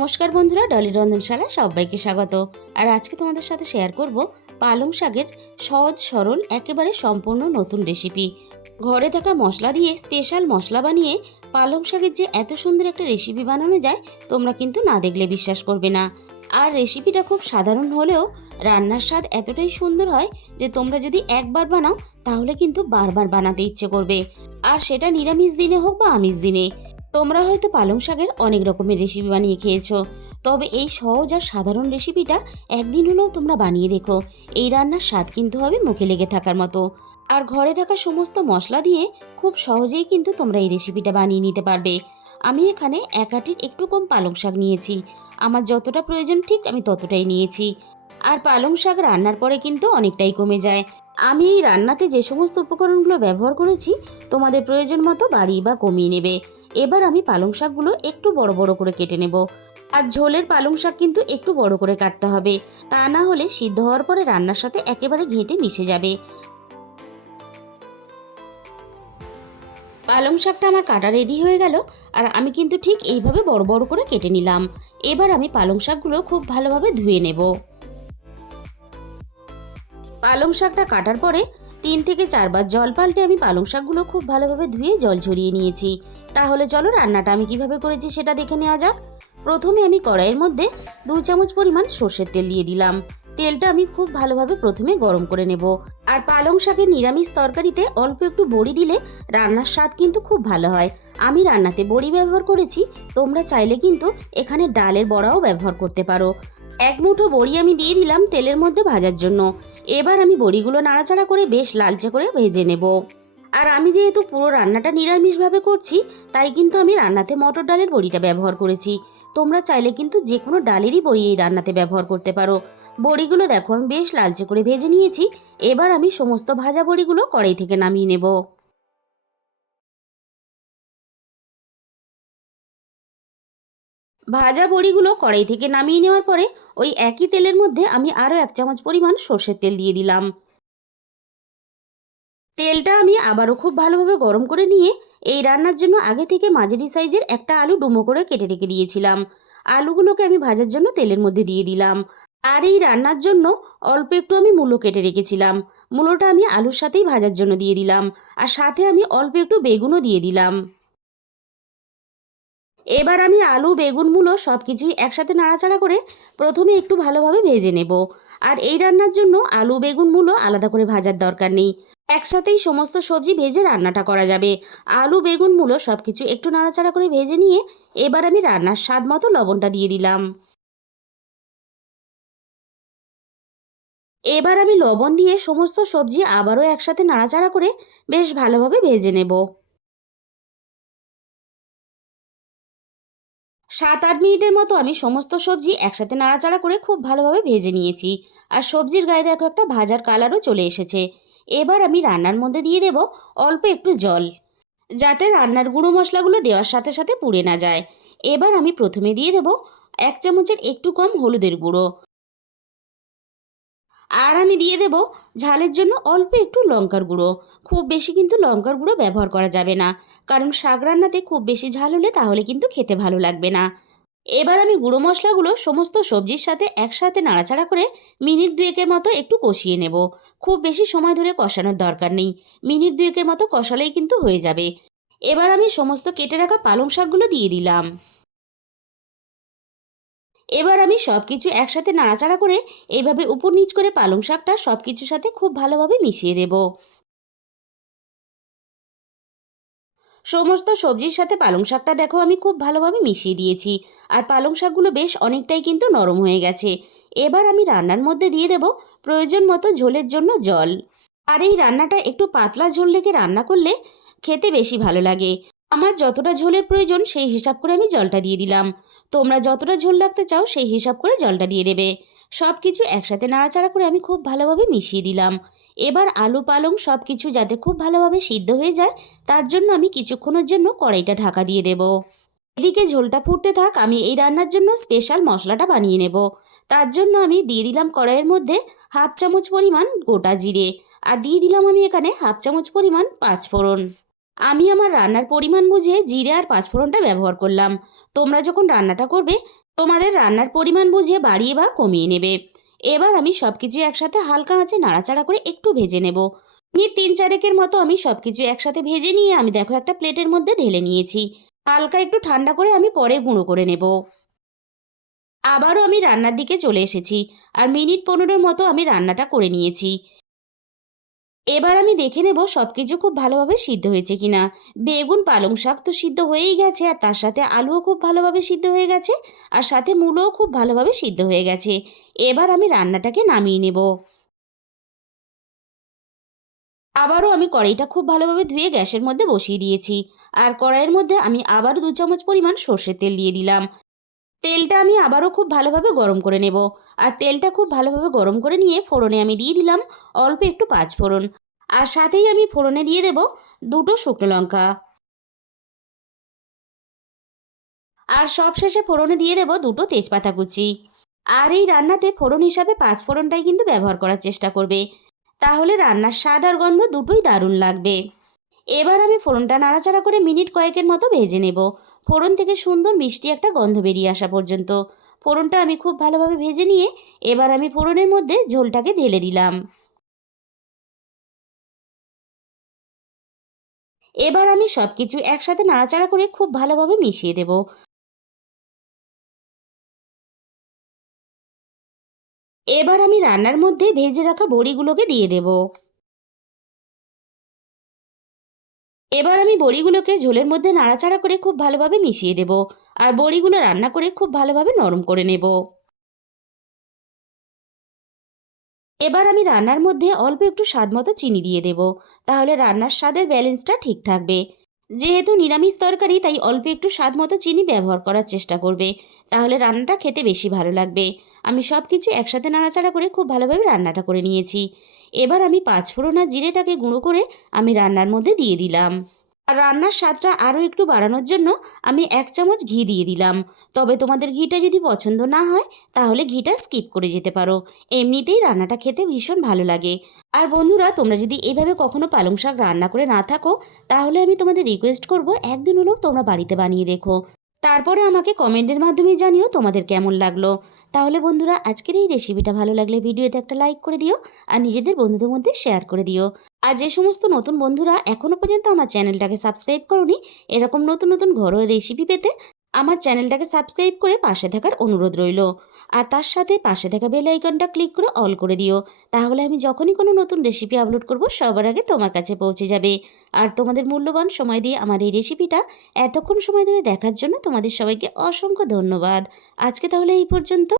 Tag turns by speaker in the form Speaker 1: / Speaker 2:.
Speaker 1: নমস্কার বন্ধুরা, ডলি রন্ধনশালা সবাইকে স্বাগত। আর আজকে তোমাদের সাথে শেয়ার করব পালং শাকের সহজ সরল, একেবারে সম্পূর্ণ নতুন রেসিপি ঘরে থাকা মশলা দিয়ে স্পেশাল মশলা বানিয়ে পালং শাকের যে এত সুন্দর একটা রেসিপি বানানো যায়, তোমরা কিন্তু না দেখলে বিশ্বাস করবে না। আর রেসিপিটা খুব সাধারণ হলেও রান্নার স্বাদ এতটাই সুন্দর হয় যে তোমরা যদি একবার বানাও, তাহলে কিন্তু বারবার বানাতে ইচ্ছে করবে। আর সেটা নিরামিষ দিনে হোক বা আমিষ দিনে। তোমরা হয়তো পালং শাকের অনেক রকমের রেসিপি বানিয়ে খেয়েছো। তবে এই সহজ আর সাধারণ রেসিপিটা একদিন হলেও তোমরা বানিয়ে দেখো এই রান্নার স্বাদ কিন্তু হবে মুখে লেগে থাকার মতো। আর ঘরে থাকা সমস্ত মশলা দিয়ে খুব সহজেই কিন্তু তোমরা এই রেসিপিটা বানিয়ে নিতে পারবে। আমি এখানে এক আটির একটু কম পালং শাক নিয়েছি। আমার যতটা প্রয়োজন ঠিক আমি ততটাই নিয়েছি। আর পালং শাক রান্নার পরে কিন্তু অনেকটাই কমে যায়। আমি এই রান্নাতে যে সমস্ত উপকরণগুলো ব্যবহার করেছি, তোমাদের প্রয়োজন মতো বাড়ি বা কমিয়ে নেবে। এবার আমি পালং শাকগুলো একটু বড় বড় করে কেটে নেব। আর ঝোলের পালং শাক কিন্তু একটু বড় করে কাটতে হবে। তা না হলে সিদ্ধ হওয়ার পরে রান্নার সাথে একেবারে ঘেঁটে মিশে যাবে। পালং শাকটা আমার কাটা রেডি হয়ে গেল আর আমি কিন্তু ঠিক এইভাবে বড় বড় করে কেটে নিলাম। এবার আমি পালং শাকগুলো খুব ভালোভাবে ধুয়ে নেব। পালং শাকটা কাটার পরে তিন থেকে চারবার জল পাল্টে আমি পালং শাকগুলো খুব ভালোভাবে ধুয়ে জল ঝরিয়ে নিয়েছি। তাহলে চলো রান্নাটা আমি কীভাবে করেছি সেটা দেখে নেওয়া যাক। প্রথমে আমি কড়াইয়ের মধ্যে দু চামচ পরিমাণ সর্ষের তেল দিয়ে দিলাম। তেলটা আমি খুব ভালোভাবে প্রথমে গরম করে নেব। আর পালং শাকের নিরামিষ তরকারিতে অল্প একটু বড়ি দিলে রান্নার স্বাদ কিন্তু খুব ভালো হয়। আমি রান্নাতে বড়ি ব্যবহার করেছি, তোমরা চাইলে কিন্তু এখানে ডালের বড়াও ব্যবহার করতে পারো। এক মুঠো বড়ি আমি দিয়ে দিলাম তেলের মধ্যে ভাজার জন্য। এবার আমি বড়িগুলো নাড়াচাড়া করে বেশ লালচে করে ভেজে নেব। আর আমি যেহেতু পুরো রান্নাটা নিরামিষভাবে করছি, তাই কিন্তু আমি রান্নাতে মটর ডালের বড়িটা ব্যবহার করেছি। তোমরা চাইলে কিন্তু যে কোনো ডালেরই বড়ি এই রান্নাতে ব্যবহার করতে পারো। বড়িগুলো দেখো, আমি বেশ লালচে করে ভেজে নিয়েছি। এবার আমি সমস্ত ভাজা বড়িগুলো কড়াই থেকে নামিয়ে নেব। ভাজা বড়িগুলো কড়াই থেকে নামিয়ে নেওয়ার পরে ওই একই তেলের মধ্যে আমি আরও এক চামচ পরিমাণ সর্ষের তেল দিয়ে দিলাম। তেলটা আমি আবারও খুব ভালোভাবে গরম করে নিয়ে এই রান্নার জন্য আগে থেকে মাঝারি সাইজের একটা আলু ডুমো করে কেটে রেখে দিয়েছিলাম। আলুগুলোকে আমি ভাজার জন্য তেলের মধ্যে দিয়ে দিলাম। আর এই রান্নার জন্য অল্প একটু আমি মূলো কেটে রেখেছিলাম। মূলোটা আমি আলুর সাথেই ভাজার জন্য দিয়ে দিলাম। আর সাথে আমি অল্প একটু বেগুনও দিয়ে দিলাম। এবার আমি আলু, বেগুন, মূলো সব কিছুই একসাথে নাড়াচাড়া করে প্রথমে একটু ভালোভাবে ভেজে নেব। আর এই রান্নার জন্য আলু, বেগুন, মূলো আলাদা করে ভাজার দরকার নেই। একসাথেই সমস্ত সবজি ভেজে রান্নাটা করা যাবে। আলু, বেগুন, মূলো সব কিছু একটু নাড়াচাড়া করে ভেজে নিয়ে এবার আমি রান্নার স্বাদ মতো লবণটা দিয়ে দিলাম। এবার আমি লবণ দিয়ে সমস্ত সবজি আবারও একসাথে নাড়াচাড়া করে বেশ ভালোভাবে ভেজে নেব। সাত আট মিনিটের মতো আমি সমস্ত সবজি একসাথে নাড়াচাড়া করে খুব ভালোভাবে ভেজে নিয়েছি। আর সবজির গায়ে দেখো একটা ভাজার কালারও চলে এসেছে। এবার আমি রান্নার মধ্যে দিয়ে দেব অল্প একটু জল। যাতে রান্নার গুঁড়ো মশলাগুলো দেওয়ার সাথে সাথে পুড়ে না যায়। এবার আমি প্রথমে দিয়ে দেব এক চামচের একটু কম হলুদের গুঁড়ো। আর আমি দিয়ে দেব ঝালের জন্য অল্প একটু লঙ্কার গুঁড়ো। খুব বেশি কিন্তু লঙ্কার গুঁড়ো ব্যবহার করা যাবে না। কারণ শাক রান্নাতে খুব বেশি ঝাল হলে তাহলে কিন্তু খেতে ভালো লাগবে না। এবার আমি গুঁড়ো মশলাগুলো সমস্ত সবজির সাথে একসাথে নাড়াচাড়া করে মিনিট দুয়েকের মতো একটু কষিয়ে নেব। খুব বেশি সময় ধরে কষানোর দরকার নেই। মিনিট দুয়েকের মতো কষালেই কিন্তু হয়ে যাবে। এবার আমি সমস্ত কেটে রাখা পালং শাকগুলো দিয়ে দিলাম। এবার আমি সব কিছু একসাথে নাড়াচাড়া করে এইভাবে উপর নিচ করে পালং শাকটা সব কিছুর সাথে খুব ভালোভাবে মিশিয়ে দেব। সমস্ত সবজির সাথে পালং শাকটা দেখো আমি খুব ভালোভাবে মিশিয়ে দিয়েছি। আর পালং শাকগুলো বেশ অনেকটাই কিন্তু নরম হয়ে গেছে। এবার আমি রান্নার মধ্যে দিয়ে দেব প্রয়োজন মতো ঝোলের জন্য জল। আর এই রান্নাটা একটু পাতলা ঝোল রেখে রান্না করলে খেতে বেশি ভালো লাগে। আমার যতটা ঝোলের প্রয়োজন সেই হিসাব করে আমি জলটা দিয়ে দিলাম। তোমরা যতটা ঝোল রাখতে চাও সেই হিসাব করে জলটা দিয়ে দেবে। সব কিছু একসাথে নাড়াচাড়া করে আমি খুব ভালোভাবে মিশিয়ে দিলাম। এবার আলু পালং সব কিছু যাতে খুব ভালোভাবে সিদ্ধ হয়ে যায়, তার জন্য আমি কিছুক্ষণের জন্য কড়াইটা ঢাকা দিয়ে দেব। এদিকে ঝোলটা ফুটতে থাক, আমি এই রান্নার জন্য স্পেশাল মশলাটা বানিয়ে নেব। তার জন্য আমি দিয়ে দিলাম কড়াইয়ের মধ্যে হাফ চামচ পরিমাণ গোটা জিরে আর দিয়ে দিলাম আমি এখানে হাফ চামচ পরিমাণ পাঁচফোড়ন। আমি আমার রান্নার পরিমাণ বুঝে জিরে আর পাঁচফোড়নটা ব্যবহার করলাম। তোমরা যখন রান্নাটা করবে তোমাদের রান্নার পরিমাণ বুঝে বাড়িয়ে বা কমিয়ে নেবে। এবার আমি সব কিছু একসাথে হালকা আঁচে নাড়াচাড়া করে একটু ভেজে নেব। মিনিট তিন চারেকের মতো আমি সব কিছু একসাথে ভেজে নিয়ে আমি দেখো একটা প্লেটের মধ্যে ঢেলে নিয়েছি। হালকা একটু ঠান্ডা করে আমি পরে গুঁড়ো করে নেব। আবারও আমি রান্নার দিকে চলে এসেছি। আর মিনিট পনেরোর মতো আমি রান্নাটা করে নিয়েছি। এবার আমি দেখে নেব সব কিছু খুব ভালোভাবে সিদ্ধ হয়েছে কিনা। বেগুন, পালং শাক তো সিদ্ধ হয়েই গেছে, আর তার সাথে আলুও খুব ভালোভাবে সিদ্ধ হয়ে গেছে, আর সাথে মূলও খুব ভালোভাবে সিদ্ধ হয়ে গেছে। এবার আমি রান্নাটাকে নামিয়ে নেব। আবারও আমি কড়াইটা খুব ভালোভাবে ধুয়ে গ্যাসের মধ্যে বসিয়ে দিয়েছি, আর কড়াইয়ের মধ্যে আমি আবারও দু চামচ পরিমাণ সর্ষের তেল দিয়ে দিলাম। তেলটা আমি আবারও খুব ভালোভাবে গরম করে নেব, আর তেলটা খুব ভালোভাবে গরম করে নিয়ে ফোড়নে আমি দিয়ে দিলাম অল্প একটু পাঁচ ফোড়ন আর সাথেই আমি ফোড়নে দিয়ে দেব দুটো শুকনো লঙ্কা। আর সব শেষে ফোড়নে দিয়ে দেব দুটো তেজপাতা কুচি। আর এই রান্নাতে ফোড়ন হিসাবে পাঁচ ফোড়নটাই কিন্তু ব্যবহার করার চেষ্টা করবে। তাহলে রান্নার স্বাদ আর গন্ধ দুটোই দারুণ লাগবে। এবার আমি ফোড়নটা নাড়াচাড়া করে মিনিট কয়েকের মতো ভেজে নেব। ফোড়ন থেকে সুন্দর মিষ্টি একটা গন্ধ বেরিয়ে আসা পর্যন্ত। ফোড়নটা আমি খুব ভালোভাবে ভেজে নিয়ে এবার আমি ফোড়নের মধ্যে ঝোলটাকে ঢেলে দিলাম। এবার আমি সব কিছু একসাথে নাড়াচাড়া করে খুব ভালোভাবে মিশিয়ে দেব। এবার আমি রান্নার মধ্যে ভেজে রাখা বড়িগুলোকে দিয়ে দেব। এবার আমি বড়িগুলোকে ঝোলের মধ্যে নাড়াচাড়া করে খুব ভালোভাবে মিশিয়ে দেব। আর বড়িগুলো রান্না করে খুব ভালোভাবে নরম করে নেব। এবার আমি রান্নার মধ্যে অল্প একটু স্বাদ মতো চিনি দিয়ে দেব। তাহলে রান্নার স্বাদের ব্যালেন্সটা ঠিক থাকবে। যেহেতু নিরামিষ তরকারি, তাই অল্প একটু স্বাদ মতো চিনি ব্যবহার করার চেষ্টা করবে। তাহলে রান্নাটা খেতে বেশি ভালো লাগবে। আমি সব কিছু একসাথে নাড়াচাড়া করে খুব ভালোভাবে রান্নাটা করে নিয়েছি। এবার আমি পাঁচফোড়ন আর জিরেটাকে গুঁড়ো করে আমি রান্নার মধ্যে দিয়ে দিলাম। রান্নার স্বাদটা আরও একটু বাড়ানোর জন্য আমি এক চামচ ঘি দিয়ে দিলাম। তবে তোমাদের ঘিটা যদি পছন্দ না হয়, তাহলে ঘিটা স্কিপ করে যেতে পারো। এমনিতেই রান্নাটা খেতে ভীষণ ভালো লাগে। আর বন্ধুরা, তোমরা যদি এভাবে কখনো পালং শাক রান্না করে না থাকো, তাহলে আমি তোমাদের রিকোয়েস্ট করব একদিন হলেও তোমরা বাড়িতে বানিয়ে দেখো তারপরে আমাকে কমেন্টের মাধ্যমে জানিও তোমাদের কেমন লাগল। তাহলে বন্ধুরা, আজকের এই রেসিপিটা ভালো লাগলে ভিডিওতে একটা লাইক করে দিও আর নিজেদের বন্ধুদের মধ্যে শেয়ার করে দিও। আর যে সমস্ত নতুন বন্ধুরা এখনও পর্যন্ত আমার চ্যানেলটাকে সাবস্ক্রাইব করনি, এরকম নতুন নতুন ঘরোয়া রেসিপি পেতে আমার চ্যানেলটাকে সাবস্ক্রাইব করে পাশে থাকার অনুরোধ রইল। আর তার সাথে পাশে থাকা বেল আইকনটা ক্লিক করে অল করে দিও। তাহলে আমি যখনই কোনো নতুন রেসিপি আপলোড করব, সবার আগে তোমার কাছে পৌঁছে যাবে। আর তোমাদের মূল্যবান সময় দিয়ে আমার এই রেসিপিটা এতক্ষণ সময় ধরে দেখার জন্য তোমাদের সবাইকে অসংখ্য ধন্যবাদ। আজকে তাহলে এই পর্যন্ত।